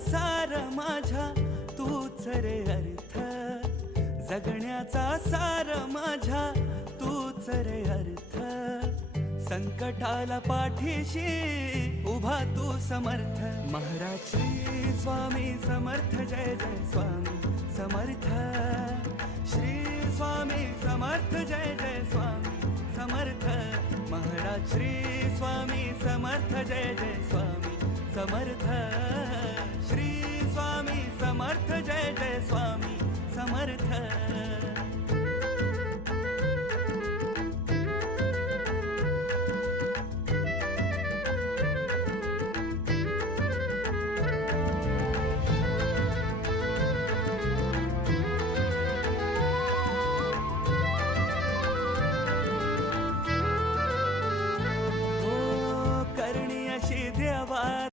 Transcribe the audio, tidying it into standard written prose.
सार माझ्या तूच रे अर्थ, जगण्याचा सार माझ्या तूच रे अर्थ, संकटाला पाठीशी उभा तू समर्थ. महाराज श्री स्वामी समर्थ, जय जय स्वामी समर्थ. श्री स्वामी समर्थ, जय जय स्वामी समर्थ. महाराज श्री स्वामी समर्थ, जय जय स्वामी समर्थ. श्री स्वामी समर्थ, जय जय स्वामी समर्थ.